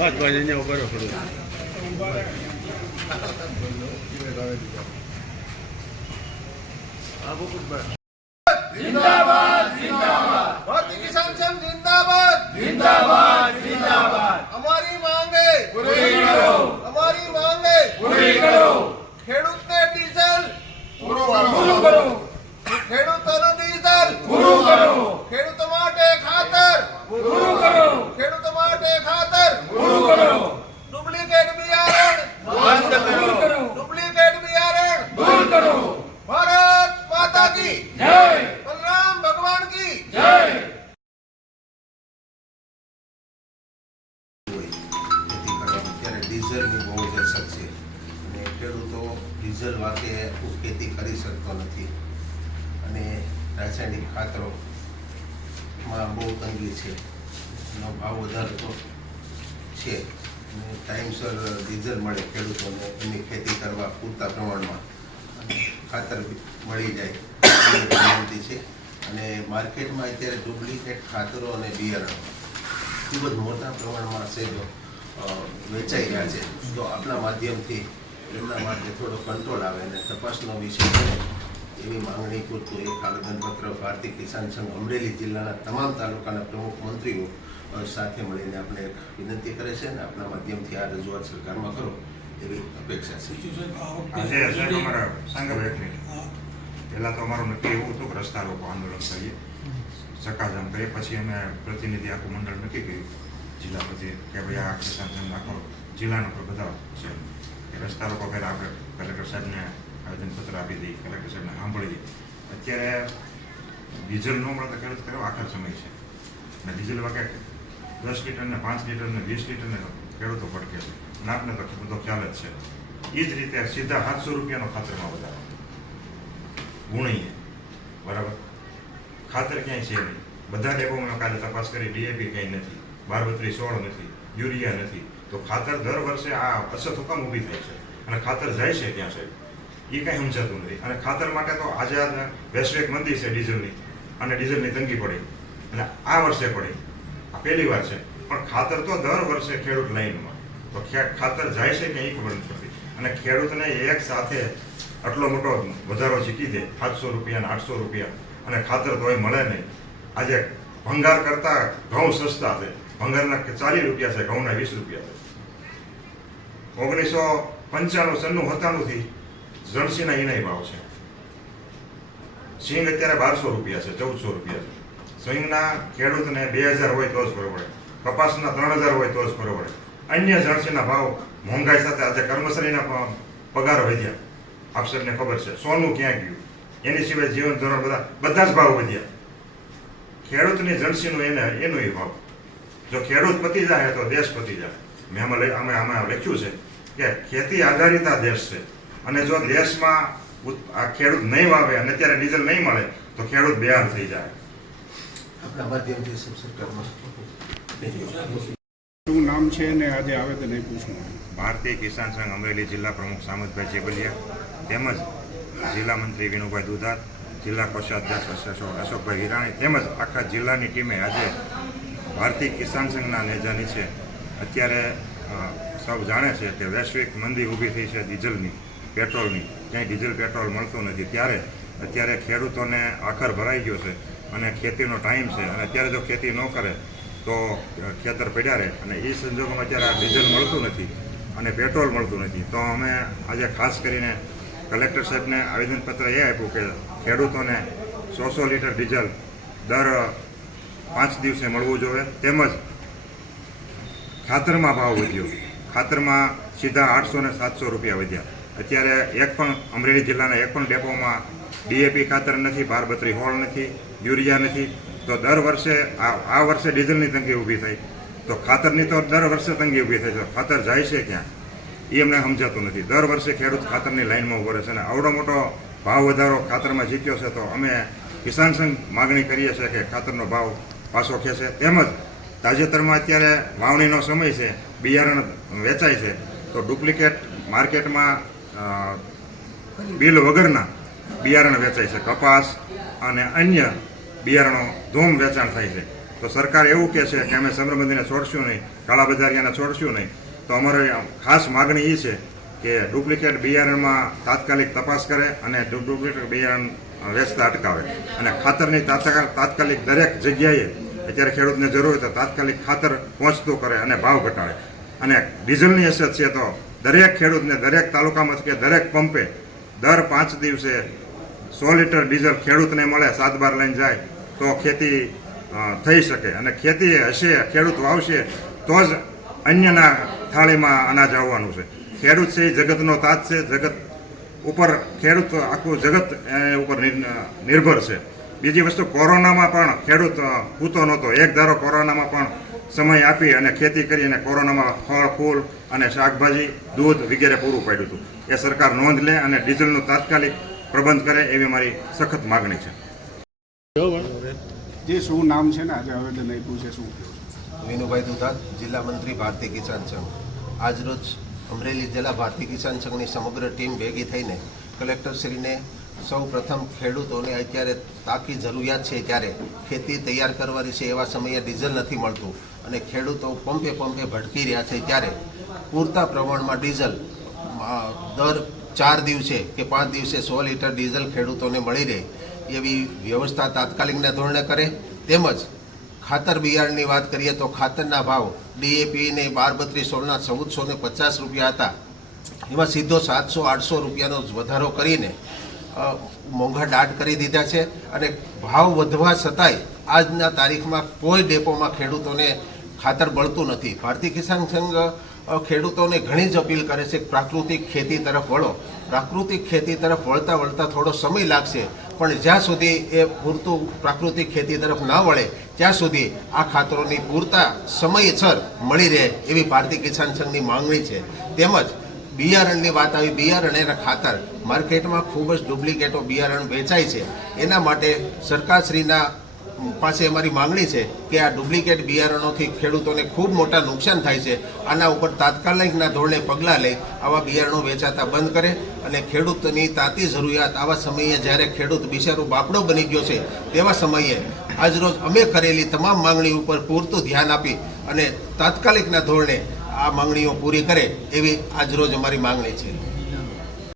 બસ બસ અહીંયા ઉભા રહો થોડું. जिंदाबाद जिंदाबाद भारतीय किसान संघ जिंदाबाद जिंदाबाद जिंदाबाद हमारी मांगे पूरी करो हमारी मांगे पूरी करो ખેડૂતને ડીઝલ પૂરું કરો ખેડૂતોને ડીઝલ પૂરું કરો ખેડૂતો માટે ખાતર પૂરું કરો ખેડૂતો માટે ખાતર પૂરું કરો ડુપ્લિકેટ બિયારણ બંધ કરો ડુપ્લિકેટ બિયારણ દૂર કરો ભારત માતા કી જય બલરામ ભગવાન કી જય ડીઝલની બહુ જ અછત છે અને ખેડૂતો ડીઝલ વાકે ખેતી કરી શકતો નથી અને રાસાયણિક ખાતરોમાં બહુ તંગી છે એનો ભાવ વધારે તો છે અને ટાઈમસર ડીઝલ મળે ખેડૂતોને એમની ખેતી કરવા પૂરતા પ્રમાણમાં ખાતર મળી જાય એની વિનંતી છે અને માર્કેટમાં અત્યારે ડુપ્લિકેટ ખાતરો અને બિયારણો ખૂબ જ મોટા પ્રમાણમાં છે જો વેચાઈ રહ્યા છે. તો આપણા માધ્યમથી એમના માટે થોડો કંટ્રોલ આવે અને તપાસનો વિષય બને એવી માંગણી પૂરતું એક આવેદનપત્ર ભારતીય કિસાન સંઘ અમરેલી જિલ્લાના તમામ તાલુકાના પ્રમુખ મંત્રીઓ સાથે મળીને આપણે એક વિનંતી કરે છે અને આપણા માધ્યમથી આ રજૂઆત સરકારમાં કરો એવી અપેક્ષા છે. આજે સાહેબ અમારા સંઘ પહેલાં તો અમારું નક્કી એવું હતું કે રસ્તા રોકો આંદોલન કરીએ, ચક્કાજામ કરીએ. પછી અમે પ્રતિનિધિ આખું મંડળ નક્કી કર્યું જિલ્લા પ્રત્યે કે ભાઈ આ કિસાન સંઘ આખો જિલ્લાનો બધા છે કે રસ્તા રોકો પહેલાં આપણે કલેક્ટર સાહેબને આવેદનપત્ર આપી દઈએ, કલેક્ટર સાહેબને સાંભળી દઈએ. અત્યારે ડીઝલ ન મળે તો ખેડૂત કર્યો આખર સમય છે અને ડીઝલ વાગે 10 લીટરને 5 લીટરને 20 લીટરને ખેડૂતો ભટકે છે અને આપને તો બધો ખ્યાલ જ છે. એ જ રીતે સીધા 700 રૂપિયાનો ખાતરમાં વધારો ગુણીએ બરાબર. ખાતર ક્યાંય છે નહીં, બધા ડેપોમાં કાલે તપાસ કરી ડીએપી ક્યાંય નથી, 12-32-16 નથી, યુરિયા નથી. તો ખાતર દર વર્ષે આ અછત હુકમ ઊભી થાય છે અને ખાતર જાય છે ત્યાં સાહેબ એ કાંઈ સમજાતું નથી. અને ખાતર માટે તો આજે વૈશ્વિક મંદી છે ડીઝલની અને ડીઝલની તંગી પડી અને આ વર્ષે પડી, આ પહેલી વાર છે. પણ ખાતર તો દર વર્ષે ખેડૂત લાઈનમાં, તો ખાતર જાય છે કે એ ખબર નથી પડતી. અને ખેડૂતને એક સાથે આટલો મોટો વધારો જીતી દે 700 રૂપિયા 800 રૂપિયા અને ખાતર તોય મળે નહીં. આજે ભંગાર કરતા ઘઉં સસ્તા છે, ભંગારના 40 રૂપિયા છે, ઘઉંના 20 રૂપિયા છે. 1995-96 થી જણસીના ઈનાય ભાવ છે. સિંગ અત્યારે 1200 રૂપિયા છે, 1400 રૂપિયા છે. સિંગના ખેડૂતને 2000 હોય તો જ પરવડે, કપાસના 3000 હોય તો જ પરવડે. અન્ય જણસીના ભાવ મોંઘાઈ સાથે આજે કર્મચારીના પગાર વધ્યા, આપ સૌને ખબર છે. સોનું ક્યાં ગયું, એની સિવાય જીવન ધોરણ બધા જ ભાવ વધ્યા. ખેડૂતની જણસીનું એનો એ ભાવ. જો ખેડૂત પતી જાય તો દેશ પતી જાય. મેં આમાં લખ્યું છે કે ખેતી આધારિત આ દેશ છે અને જો દેશમાં આ ખેડૂત નહીં વાવે અને અત્યારે ડીઝલ નહીં મળે તો ખેડૂત બેહાલ થઈ જાય. આપણા માધ્યમથી સરકારમાં શું નામ છે ને આજે આવેદન આપ્યું છે? ભારતીય કિસાન સંઘ અમરેલી જિલ્લા પ્રમુખ સામતભાઈ ચેબલિયા તેમજ જિલ્લા મંત્રી વિનુભાઈ દુધાત, જિલ્લા કોષાધ્યક્ષ અશોકભાઈ હિરાણી તેમજ આખા જિલ્લાની ટીમે આજે ભારતીય કિસાન સંઘના નેજા નીચે અત્યારે સૌ જાણે છે કે વૈશ્વિક મંદી ઊભી થઈ છે ડીઝલની, પેટ્રોલની. ક્યાંય ડીઝલ પેટ્રોલ મળતું નથી ત્યારે અત્યારે ખેડૂતોને આખર ભરાઈ ગયો છે અને ખેતીનો ટાઈમ છે અને અત્યારે જો ખેતી ન કરે તો ખેતર પડ્યા રહે અને એ સંજોગોમાં અત્યારે ડીઝલ મળતું નથી અને પેટ્રોલ મળતું નથી. તો અમે આજે ખાસ કરીને કલેક્ટર સાહેબને આવેદનપત્ર એ આપ્યું કે ખેડૂતોને 100 લીટર ડીઝલ દર 5 દિવસે મળવું જોઈએ. તેમજ ખાતરમાં ભાવ વધ્યો, ખાતરમાં સીધા 800 ને 700 રૂપિયા વધ્યા. અત્યારે એક પણ અમરેલી જિલ્લાના એક પણ ડેપોમાં ડીએપી ખાતર નથી, 12-32-16 નથી, યુરિયા નથી. તો દર વર્ષે આ વર્ષે ડીઝલની તંગી ઊભી થઈ તો ખાતરની તો દર વર્ષે તંગી ઊભી થઈ. તો ખાતર જાય છે ક્યાં એ અમને સમજાતું નથી. દર વર્ષે ખેડૂત ખાતરની લાઈનમાં ઊભો રહે છે અને આવડો મોટો ભાવ વધારો ખાતરમાં જીત્યો છે. તો અમે કિસાન સંઘ માગણી કરીએ છીએ કે ખાતરનો ભાવ પાછો ખેંચે. તેમજ તાજેતરમાં અત્યારે વાવણીનો સમય છે, બિયારણ વેચાય છે તો ડુપ્લિકેટ માર્કેટમાં બિલ વગરના બિયારણ વેચાય છે. કપાસ અને અન્ય બિયારણો ધૂમ વેચાણ થાય છે. તો સરકાર એવું કહે છે કે અમે સમરબંધીને છોડશું નહીં, કાળાબજારિયાને છોડશું નહીં. તો અમારી ખાસ માગણી એ છે કે ડુપ્લિકેટ બિયારણમાં તાત્કાલિક તપાસ કરે અને ડુપ્લિકેટ બિયારણ વેચતા અટકાવે અને ખાતરની તાત્કાલિક દરેક જગ્યાએ અત્યારે ખેડૂતને જરૂર હોય તો તાત્કાલિક ખાતર પહોંચતું કરે અને ભાવ ઘટાડે. અને ડીઝલની અછત છે તો દરેક ખેડૂતને દરેક તાલુકામાં કે દરેક પંપે દર 5 દિવસે 100 લીટર ડીઝલ ખેડૂતને મળે, 7-12 લઈને જાય તો ખેતી થઈ શકે. અને ખેતી હશે, ખેડૂત વાવશે તો જ અન્યના થાળીમાં અનાજ આવવાનું છે. ખેડૂત છે એ જગતનો તાજ છે, જગત ઉપર ખેડૂત આખું જગત ઉપર નિર્ભર છે. બીજી વસ્તુ, કોરોનામાં પણ ખેડૂત પૂતો નહોતો, એક ધારો કોરોનામાં પણ સમય આપી અને ખેતી કરી અને કોરોનામાં ફળ ફૂલ અને શાકભાજી, દૂધ વગેરે પૂરું પાડ્યું હતું. એ સરકાર નોંધ લે અને ડીઝલનું તાત્કાલિક પ્રબંધ કરે એવી મારી સખત માગણી છે. જે શું નામ છે ને આજે આવેદન આપ્યું છે, શું કહ્યું? વિનુભાઈ દુધાત, જિલ્લા મંત્રી ભારતીય કિસાન સંઘ. આજરોજ અમરેલી જિલ્લા ભારતીય કિસાન સંઘની સમગ્ર ટીમ ભેગી થઈને કલેક્ટરશ્રીને સૌ પ્રથમ ખેડૂતોને અત્યારે તાકી જરૂરિયાત છે ત્યારે ખેતી તૈયાર કરવાની છે, એવા સમયે ડીઝલ નથી મળતું અને ખેડૂતો પંપે ભટકી રહ્યા છે ત્યારે પૂરતા પ્રમાણમાં ડીઝલ દર 4 દિવસે કે 5 દિવસે 100 લીટર ડીઝલ ખેડૂતોને મળી રહે એવી વ્યવસ્થા તાત્કાલિકના ધોરણે કરે. તેમજ ખાતર બિયારણની વાત કરીએ તો ખાતરના ભાવ DAPને 12-32-16ના 1450 રૂપિયા હતા, એમાં સીધો 700-800 રૂપિયાનો વધારો કરીને મોંઘા દાટ કરી દીધા છે. અને ભાવ વધવા છતાંય આજના તારીખમાં કોઈ ડેપોમાં ખેડૂતોને ખાતર મળતું નથી. ભારતીય કિસાન સંઘ ખેડૂતોને ઘણી જ અપીલ કરે છે કે પ્રાકૃતિક ખેતી તરફ વળો. પ્રાકૃતિક ખેતી તરફ વળતા થોડો સમય લાગશે, પણ જ્યાં સુધી એ પૂરતું પ્રાકૃતિક ખેતી તરફ ના વળે ત્યાં સુધી આ ખાતરોની પૂરતા સમયસર મળી રહે એવી ભારતીય કિસાન સંઘની માંગણી છે. તેમજ બિયારણની વાત આવી, બિયારણ અને ખાતર માર્કેટમાં ખૂબ જ ડુપ્લિકેટો બિયારણ વેચાય છે. એના માટે સરકારશ્રીના પાસે અમારી માંગણી છે કે આ ડુપ્લિકેટ બિયારણોથી ખેડૂતોને ખૂબ મોટા નુકસાન થાય છે. આના ઉપર તાત્કાલિકના ધોરણે પગલાં લઈ આવા બિયારણો વેચાતા બંધ કરે અને ખેડૂતની તાતી જરૂરિયાત આવા સમયે જ્યારે ખેડૂત બિચારો બાપડો બની ગયો છે તેવા સમયે આજરોજ અમે કરેલી તમામ માંગણી ઉપર પૂરતું ધ્યાન આપી અને તાત્કાલિકના ધોરણે આ માંગણીઓ પૂરી કરે એવી આજરોજ અમારી માંગણી છે.